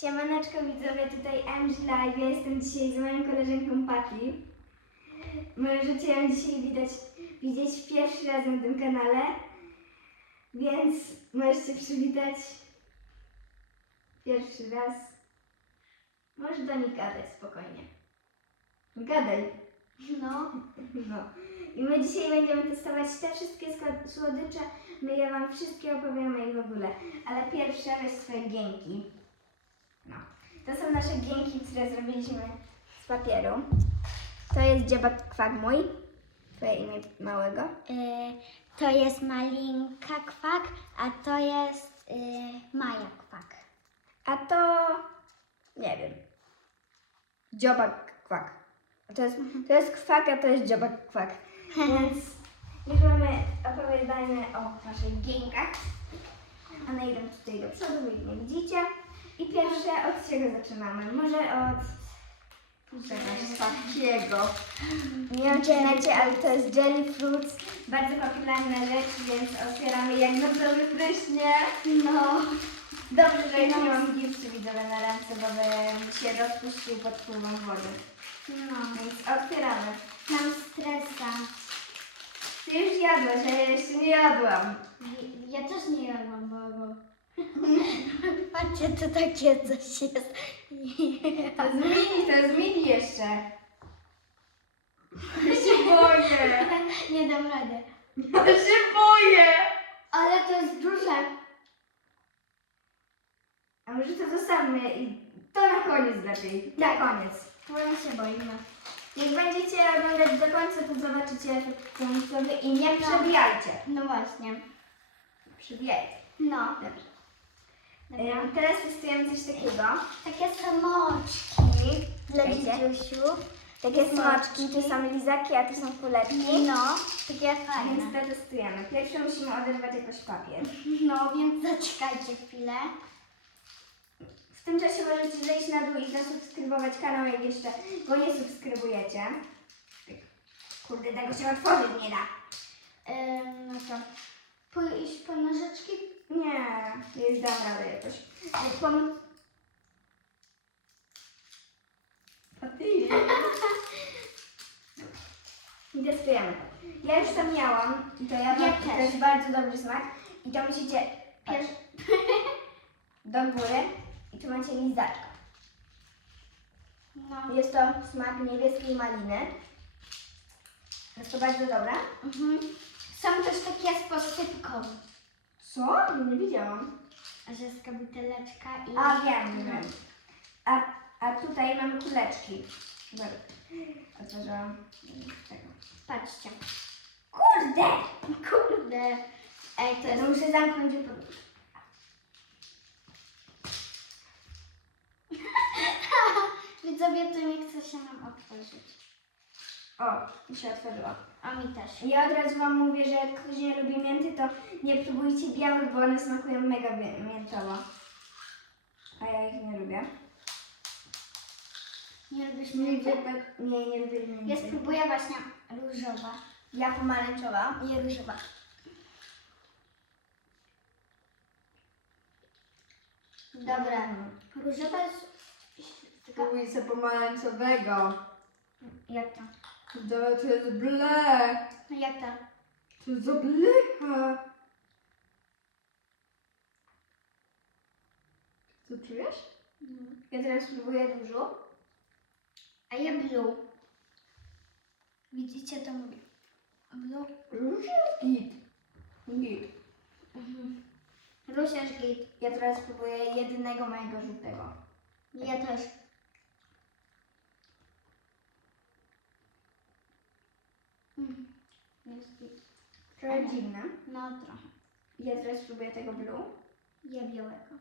Siemaneczko widzowie, tutaj MG Live. Ja jestem dzisiaj z moją koleżanką Patty. Możecie ją dzisiaj widać, widzieć pierwszy raz na tym kanale, więc możecie przywitać pierwszy raz. Możesz do nich gadać spokojnie. Gadaj. No, No. I my dzisiaj będziemy testować te wszystkie słodycze. My je Wam wszystkie opowiemy i w ogóle. Ale pierwsze weź swoje gienki. No. To są nasze gienki, które zrobiliśmy z papieru. To jest dziobak kwak mój. Twoje imię małego. y, to jest Malinka Kwak, a to jest y, Maja Kwak. A to nie wiem. Dziobak kwak. To jest, to jest kwak, a to jest dziobak kwak. Więc już mamy opowiadanie o naszych gienkach. One idą tutaj do przodu, wy ich nie widzicie. I pierwsze, od czego zaczynamy? Może od czegoś takiego. Nie wiem, czy znacie, ale to jest Jelly Fruits. Bardzo popularna rzecz, więc otwieramy jak na pryśnie. No. Dobrze, że już nie mam gipsu widzowie na ręce, bo bym się rozpuścił pod wpływem wody. No, Więc otwieramy. mam stresa. Ty już jadłaś, a ja jeszcze nie jadłam. Ja, ja też nie jadłam, bo... Patrzcie, to takie coś jest. To mini, to mini jeszcze. Ja się boję. Nie dam rady. Ja się boję. Ale to jest duże. A może to zostawmy i to na koniec lepiej. Na koniec. Bo my się boimy. Jak będziecie oglądać do końca, to zobaczycie efekt końcowy i nie przebijajcie. No właśnie. Przebijajcie. No. Dobrze. Dobra. Teraz testujemy coś takiego. Takie samoczki dla dzidziusiu. Takie Smaczki. tu są lizaki, a tu są kuleczki. No, takie Więc fajne. to testujemy. Pierwsze musimy oderwać jakoś papier. No, więc zaczekajcie chwilę. W tym czasie możecie zejść na dół i zasubskrybować kanał, jak jeszcze go nie subskrybujecie. Kurde, tego się otworzyć nie da. Ym, no to pójść po nożyczki? Nie, jest dam radę jakoś. Pomóc... A ty? Testujemy. Ja już to miałam i to ja mam, to też. jest bardzo dobry smak. I to musicie Pier... do góry i tu macie lizaczka. No. Jest to smak niebieskiej maliny. Jest to bardzo dobre. Mhm. Są też takie z posypką. Co? Nie widziałam. Że jest buteleczka i... A wiem, No. wiem. A, a tutaj mamy kuleczki. Dobra. Otworzyłam tego. Patrzcie. Kurde! Kurde. Ej, to jest... muszę zamknąć i Widzowie, to nie chce się nam otworzyć. O, mi się otworzyła. A mi też. Ja od razu Wam mówię, że jak ktoś nie lubi mięty, to nie próbujcie białych, bo one smakują mega mię- miętowo. A ja ich nie lubię. Nie lubisz Nie mięty? lubię, nie, nie lubię mięty. Ja spróbuję właśnie różowa. Ja pomarańczowa. Nie różowa. Dobra. Różowa jest... Taka... Spróbuj sobie pomarańczowego. Jak to? To, to jest ble. No jak to? To jest oblecha. Co czujesz? Ja teraz spróbuję różu. A ja blue. Widzicie to mówię. Blue. Róż jest git. Git. Mhm. Rusiasz git. Ja teraz spróbuję jedynego mojego żółtego. Ja też. Jest git. Trochę dziwne. No trochę. Ja teraz spróbuję tego blue. Ja białego.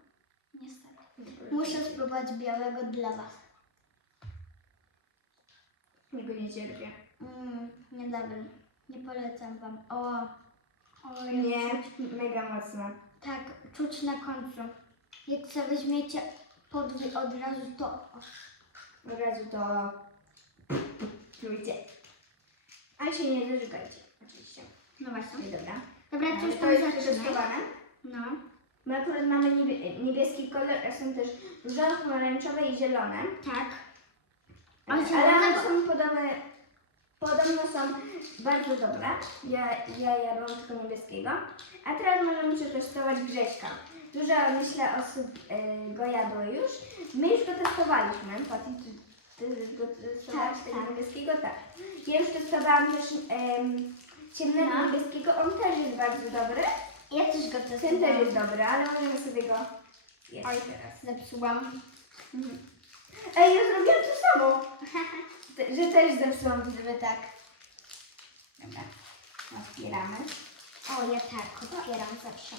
Niestety. Muszę spróbować białego dla was. Ja go nie cierpię. Mm, niedobry. Nie polecam wam. O. o Nie, mega mocno. Tak, czuć na końcu. Jak sobie weźmiecie podwy od razu, to Od razu to czujcie. A się nie dożygajcie, oczywiście. No właśnie. Dobra. Dobra, to już to tam jest zaczynaj. przetestowane. No. My akurat mamy niebie, niebieski kolor, a są też różowe, pomarańczowe i zielone. Tak. Ale A zielone one są podobne, podobno są bardzo dobre. Ja, ja jadłam tylko niebieskiego. A teraz możemy przetestować Grześka. Dużo, myślę, osób e, go jadło już. My już go testowaliśmy. Pati, ty, ty go testowałaś Tak, tego tak. niebieskiego? Tak. Ja już testowałam też em, ciemnego No. niebieskiego. On też jest bardzo dobry. Ja też go Ten też jest dobry, ale możemy sobie go jeść Oj, teraz. zepsułam. Mhm. Ej, ja zrobiłam to samo. Że też zepsułam gdyby tak. Dobra, otwieramy. O, ja tak, otwieram zawsze.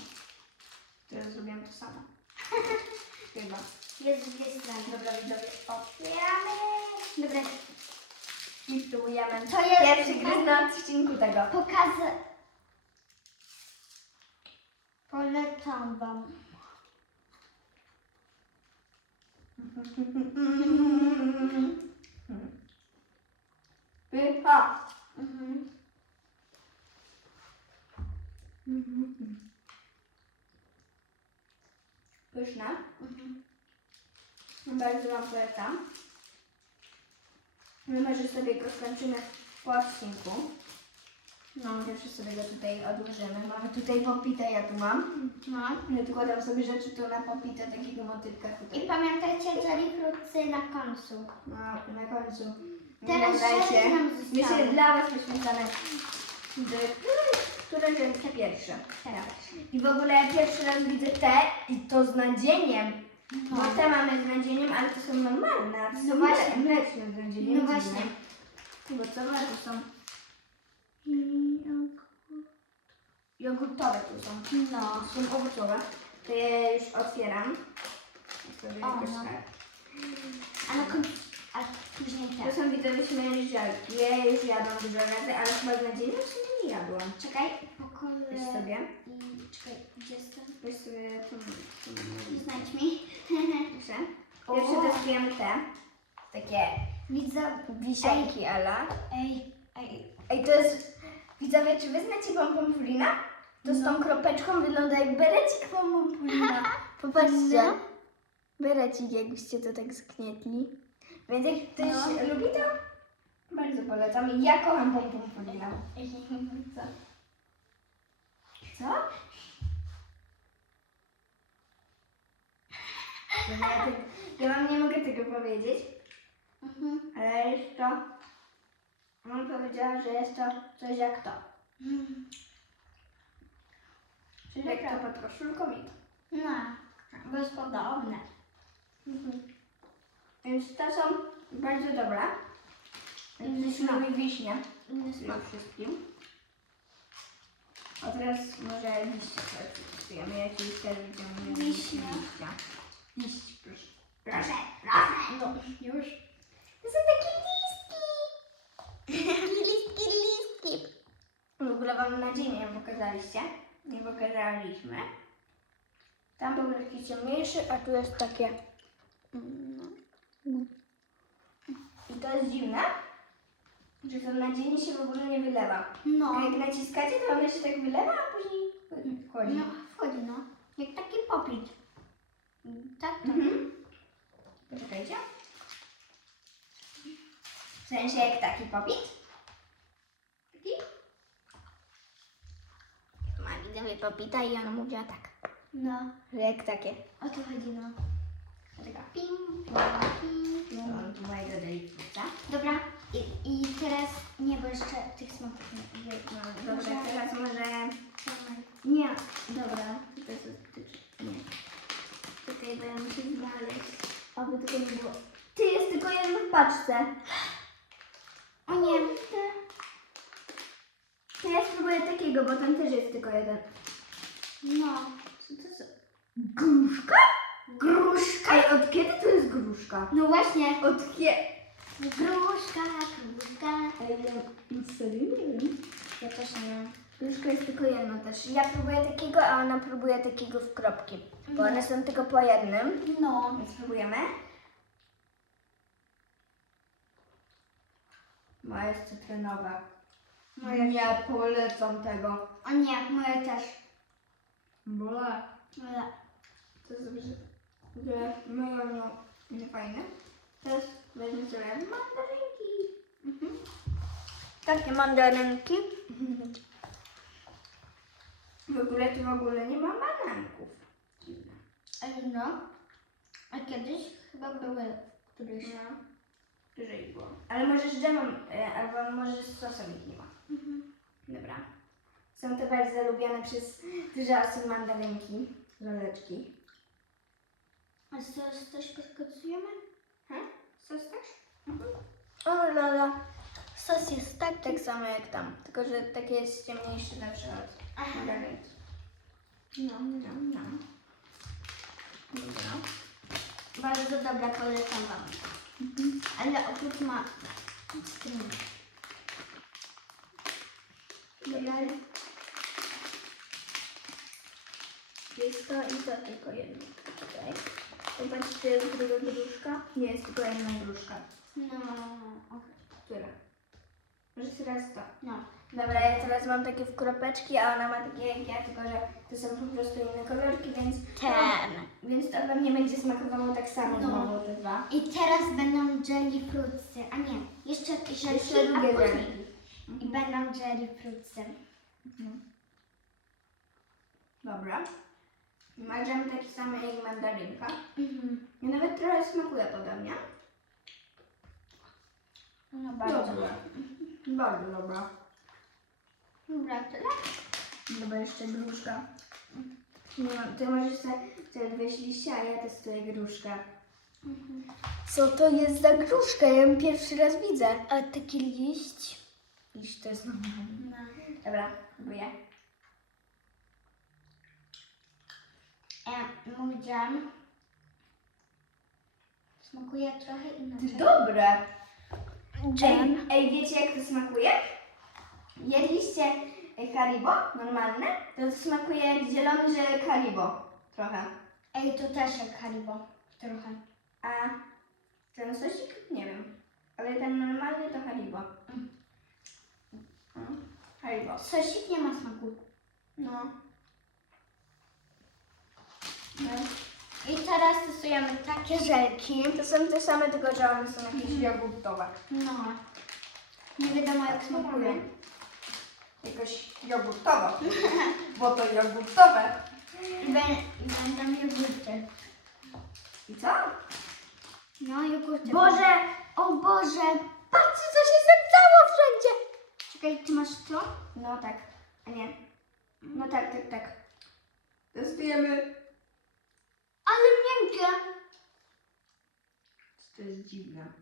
Teraz zrobiłam to samo. Chyba. Jest z dwie strony. Dobra, widzowie, otwieramy. Dobra, Spróbujemy. To jest- Pierwszy gryz na odcinku tego. pokażę. Polecam wam. Pycha. Mhm. Pyszne. Mhm. Bardzo Wam polecam. My może sobie go skończymy po odcinku. No, jeszcze sobie go tutaj odłożymy. Mamy tutaj popite, ja tu mam. No. Ja tu kładam sobie rzeczy tu na popite, takiego motylka I tutaj. pamiętajcie, Jelly Fruitsy na końcu. No, na końcu. Teraz rzeczy nam zostały. Myślę, dla Was poświęcone, d- które rzeczy pierwsze. Teraz. I w ogóle ja pierwszy raz widzę te i to z nadzieniem. No. Bo te mamy z nadzieniem, ale to są normalne, a to No są właśnie. mleczne z nadzieniem. No właśnie. Bo co ma, to są jogurtowe tu są. No. Są owocowe. To je już otwieram. Sobie O, jakoś no. tak. A na końcu, a później To też. są widzowie śmianie żelki. Ja je już jadłam dużo razy, ale chyba z nadzieniem w sumie nie jadłam. Czekaj, po kolei. Sobie. I czekaj, gdzie jest ten? Weź sobie tą... Znajdź mi. Proszę. Pierwsze O. testujemy te. Takie Widzę. wisienki Ela. Ej, ej. Ej, to jest... Widzowie, czy wy znacie pompomplina? To z No. tą kropeczką wygląda jak berecik pompomplina. Popatrzcie. No. Berecik, jakbyście to tak sknietli. Więc jak ktoś No. lubi to, bardzo polecam. Ja kocham pompomplina. Co? Co? Ja, tak- ja wam nie mogę tego powiedzieć, Mhm. ale jest to... On powiedziała, że jest to coś jak to. Mhm. Czyli jak to pod koszulką i to. No, bo jest podobne. Mhm. Więc te są bardzo dobre. Mhm. lubi wiśnie. Inny smak. wszystkim. A teraz może liście przetestujemy. Ja ci wtedy będziemy Wiśnie. liścia. Liść, proszę. Proszę, Proszę. proszę. No, już. To są takie listki. Listki, listki. W ogóle wam nadzieję nie pokazaliście. Nie pokazaliśmy. Tam był taki ciemniejszy, a tu jest takie... mm, I to jest dziwne, że to nadzienie się w ogóle nie wylewa. No. A jak naciskacie, to ono się tak wylewa, a później wchodzi. No, wchodzi, no. Jak taki popit. Tak, tak. Mhm. Poczekajcie. W sensie jak taki popit? Taki? Ma widzowie popita i ona mówiła tak. No. Że jak takie. O to chodzi, no. Taka. Pim, pim, pim. Mam tu mojego. Dobra, i, i teraz nie, bo jeszcze tych smaków nie nie- No dobra, Może- teraz może... Nie. Dobra, to jest Nie. Tutaj będę się znaleźć. Aby tylko nie było. Ty jest tylko jedno w paczce. O nie. To ja spróbuję takiego, bo tam też jest tylko jeden. No. Co to za... Gruszka? Gruszka? Ej, od kiedy to jest gruszka? No właśnie. Od kiedy? Gruszka, gruszka. Ej, ja serio nie wiem. Ja też nie wiem. Gruszka jest Ja próbuję takiego, a ona próbuje takiego w kropki. Bo one są tylko po jednym. No. Więc spróbujemy. Moja jest cytrynowa. Moja- Nie polecam tego. O nie, moje też. Bole. Moje. To jest dobrze, że mają nie fajne. Teraz weźmy sobie mandarynki. Mhm. Takie mandarynki. W ogóle tu w ogóle nie ma bananków. Dziwne. No. A kiedyś chyba były któryś. No. Dużej było. Ale może z dżemem, e, albo może z sosem ich nie ma. Dobra. Są te bardzo lubiane przez dużo osób mandarynki. Laleczki. A sos też podkocujemy? Hmm? Sos też? Mhm. O lala. Sos jest taki. Tak samo jak tam, tylko że takie jest ciemniejsze na przykład. No, no, no. Dobra. Bardzo dobra, polecam Wam. Ale oprócz ma string. Dobra. Jest to i to tylko jedno. Tutaj. Zobaczcie, jest druga gruszka. Nie, jest tylko jedna gruszka. No, okej. Która? Może teraz to. No. Dobra, ja teraz mam takie w kropeczki, a ona ma takie jak ja, tylko że to są po prostu inne kolorki, więc... Ten. Więc to pewnie będzie smakowało tak samo No. znowu te dwa. I teraz będą jelly fruitsy. A nie, jeszcze Jeszcze drugie a później. żelki. I będą jelly fruitsy. Dobra. Ma dżem taki sam jak mandarynka. Mhm. I nawet trochę smakuje podobnie. No bardzo. Bardzo dobra. Dobra, tyle? Dobra, jeszcze gruszka. No, ty możesz sobie te dwie liście, a ja testuję gruszkę. Co to jest za gruszka? Ja ją pierwszy raz widzę. A taki liść? Liść to jest normalne. No. Dobra, próbuję. E, mój dżem smakuje trochę inaczej. Dobre. Ej, ej, wiecie jak to smakuje? Jedliście Haribo normalne? To smakuje jak zielony, że Haribo. Trochę. Ej, to też jak Haribo. Trochę. A ten sosik? Nie wiem. Ale ten normalny to Haribo. Mm. Mm, Haribo. Sosik nie ma smaku. No. no. I teraz stosujemy takie żelki. To są te same, tylko że one są jakieś jogurtowe. No. Nie wiadomo jak smakuje. Jakoś jogurtowo. Bo to jogurtowe. Będą jogurty. I co? No, jogurty. Boże! O Boże! Patrzcie, co się zemdzało wszędzie! Czekaj, ty masz to? No tak. A nie. No tak, tak, tak. Testujemy. Ale miękkie. To jest dziwne.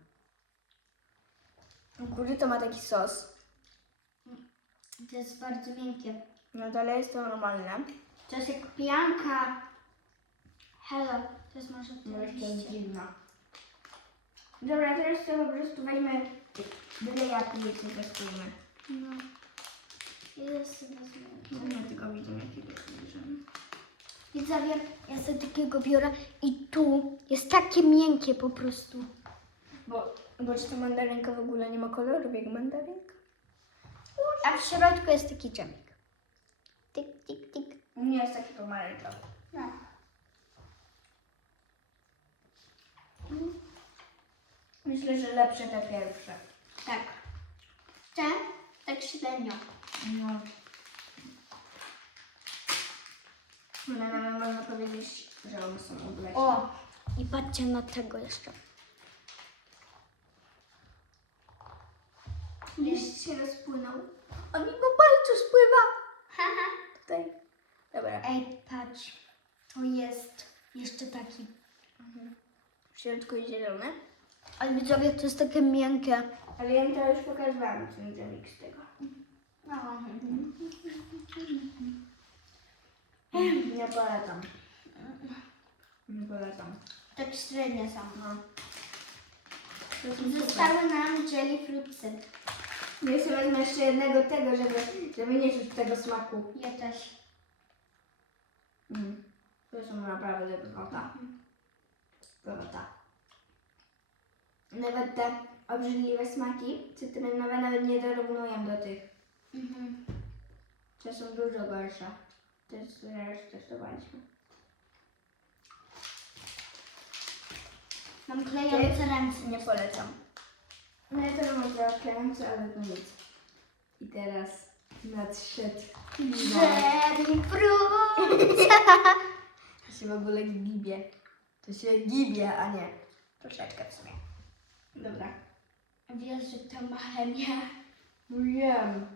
U góry to ma taki sos. To jest bardzo miękkie. No dalej jest to normalne. To jest jak pianka. Hello. To jest może No to jest dziwne. Dobra, teraz to po prostu weźmy byle jak i wiecie, testujmy. No. Ile sobie wezmę? No ja tylko widzę, jakie to bierzemy. Widzowie, ja sobie takiego biorę i tu jest takie miękkie po prostu. Bo, bo czy ta mandarynka w ogóle nie ma koloru jak mandarynka? A w środku jest taki dżemik. Tik, tik, tik. Nie jest taki pomarańczowy. No. Myślę, że lepsze te pierwsze. Tak. Te? Tak średnio. No. No, nawet można powiedzieć, że one są obleśne. O! I patrzcie na tego jeszcze. Liść się rozpłynął. On mi po palcu spływa. Haha. Tutaj. Dobra. Ej, patrz. To jest jeszcze taki. W środku jest zielone. Ale widzowie, to jest takie miękkie. Ale ja to już pokazywałam, ten dżemik z tego. No. Nie polecam. Nie polecam. Tak średnie są. No. Zostały nam jelly fruitsy. Ja sobie wezmę jeszcze jednego tego, żeby, żeby nie czuć tego smaku. Ja też. Mm. To są naprawdę pychota. Pychota. Nawet te obrzydliwe smaki cytrynowe nawet nie dorównują do tych. Mhm. Te są dużo gorsze. Te, które już testowaliśmy. Mam klejące ręce. Nie polecam. No ja też mam klejące, ale to nic. I teraz nadszedł Jerry Fruit. To się w ogóle gibie. To się gibie, a nie. Troszeczkę w sumie. Dobra. Wiesz, że to ma chemię. No wiem.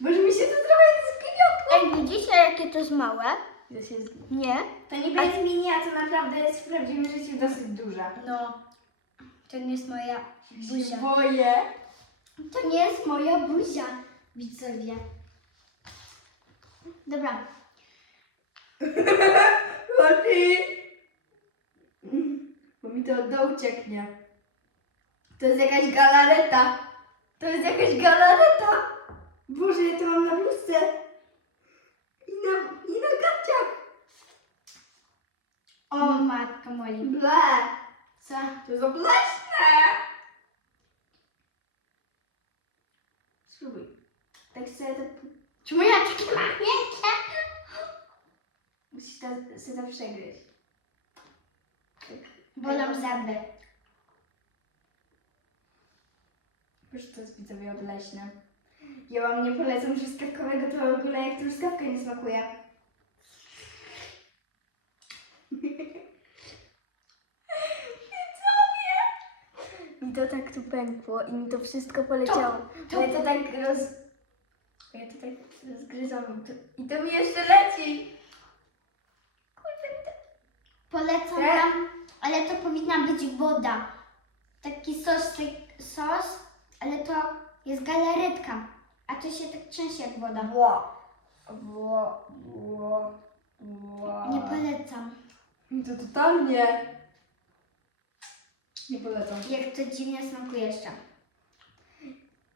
Może mi się to trochę zgniotło. Ej, widzicie jakie to jest małe? To się zgniotło. Nie? To niby jest mini, a to naprawdę jest w prawdziwym życiu dosyć duża. No. To nie jest moja buzia. boję. To nie jest moja buzia, widzowie. Dobra. Chodzi. Bo mi to od dołu cieknie. To jest jakaś galareta. To jest jakaś galareta. Boże, ja to mam na bluzce. I na, i na gaciach. O, matka Moli. Ble. Co? To jest obleśne. Spróbuj. Tak sobie to... Czemu ja takie mam miękkie? Musisz to, sobie to przegryźć. Tak. Bolą zęby. Już to jest widzowie obleśne. Ja wam nie polecam truskawkowego, to w ogóle jak truskawka nie smakuje. Widzowie! Mi to tak tu pękło i mi to wszystko poleciało. to- Bo ja to tak roz... Ja to tak rozgryzam to- i to mi jeszcze leci. Kurde, to... Polecam Tak. wam, ale to powinna być woda. Taki sos, ty- sos, ale to jest galaretka. A to się tak trzęsie jak woda. Ło. Ło, ło, ło. Nie polecam. Mi to totalnie. Nie polecam. Jak to dziwnie smakuje jeszcze.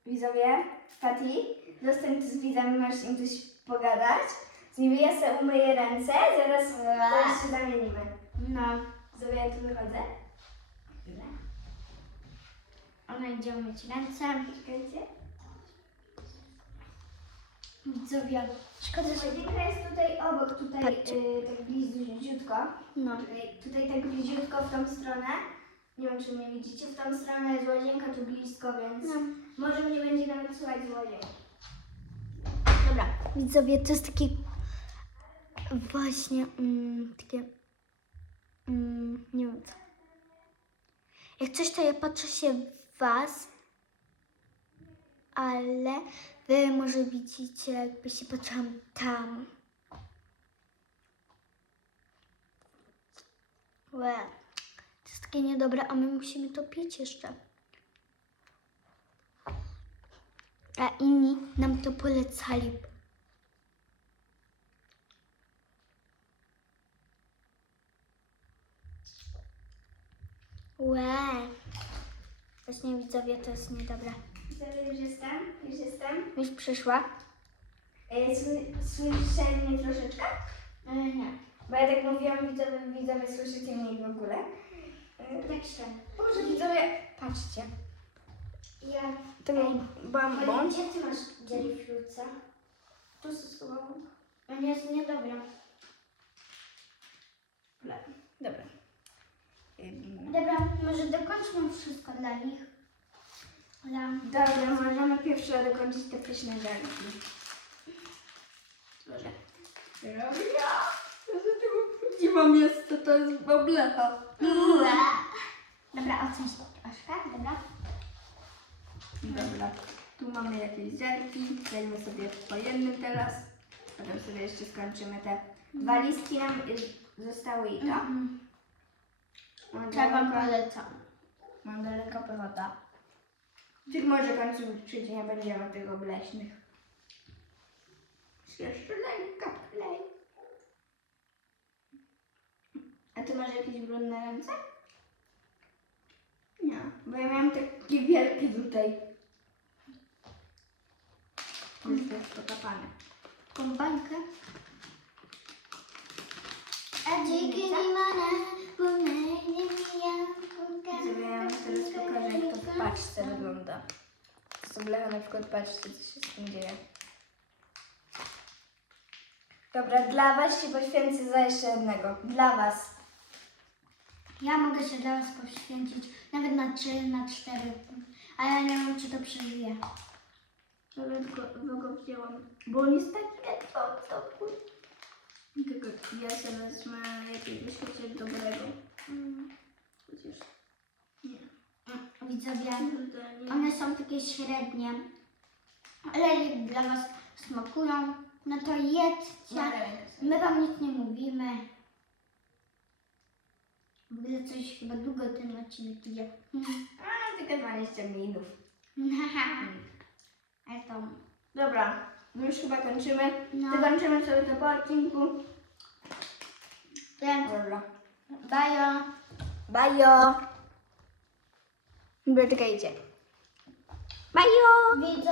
Widzowie, Patty, zostań tu z widzami, możesz im coś pogadać. Z nimi ja sobie umyję ręce, zaraz, zaraz się zamienimy. No, Widzowie, ja tu wychodzę. Chwilę. ona idzie umyć ręce. Czekajcie. Widzowie, szkoda, że... Łazienka jest tutaj obok, tutaj Patrzcie. y, tak bliziutko. No. Tutaj, tutaj tak bliziutko w tą stronę. Nie wiem, czy mnie widzicie. W tą stronę jest łazienka, tu blisko, więc No. może mnie będzie nawet słychać z łazienki. Dobra, widzowie, to jest taki właśnie mm, takie mm, nie wiem co. Jak coś, to ja patrzę się w was, ale wy może widzicie, jakby się patrzyłam tam. Jest takie niedobre, a my musimy to pić jeszcze. A inni nam to polecali. Łe. Właśnie widzowie, to jest niedobre. Widzowie, już jestem, już jestem. Już przyszła? E, sły- Słyszę mnie troszeczkę? E, nie. Bo ja tak mówiłam, widzowie, widzowie słyszycie mnie w ogóle. E, Tak się. Boże, widzowie, patrzcie. Ja. Ten bambon. Gdzie ty masz jelly fruitsa? Tu schowałam. On jest niedobry. Dobra. Dobra, może dokończmy wszystko dla nich. Dla... Dobra, możemy pierwsze dokończyć te pyszne żarki. Boże. Ja, prawdziwe miasto to jest bablecha. Dobra, odsuń się troszkę, dobra? Dobra, tu mamy jakieś żarki. Dajmy sobie po jednym teraz. Potem sobie jeszcze skończymy te dwa listki nam y, zostały i to. Mhm. Daleko- polecam. Mam daleko pychota. Tych może kończyć nie będziemy tych obleśnych. Jeszcze lekka klej. A ty masz jakieś brudne ręce? Nie, bo ja miałam takie wielkie tutaj. Już jest potapane. Tą bańkę. A dziki nie ma na Sobie ja wam teraz pokażę, jak to w paczce wygląda. Sobie na przykład patrzcie, co się z tym dzieje. Dobra, dla was się poświęcę za jeszcze jednego. Dla was. Ja mogę się dla Was poświęcić nawet na 3, na 4, ale nie wiem, czy to przeżyję. Dlatego go wzięłam. Bo on jest taki lekko, to Tylko ja sobie wezmę jakiegoś chociaż dobrego. Mm, Chociaż nie. Widzowie, Kurde, nie. one są takie średnie, ale jak dla Was smakują, no to jedzcie. My Wam nic nie mówimy. W ogóle coś chyba długo ten odcinek idzie. A, tylko 20 minut. Ale to... Dobra, my już chyba kończymy. No. Zakończymy sobie to po odcinku. Więc Dobra. bajo. Bajo. Dobra, czekajcie. Bajo! Widzę.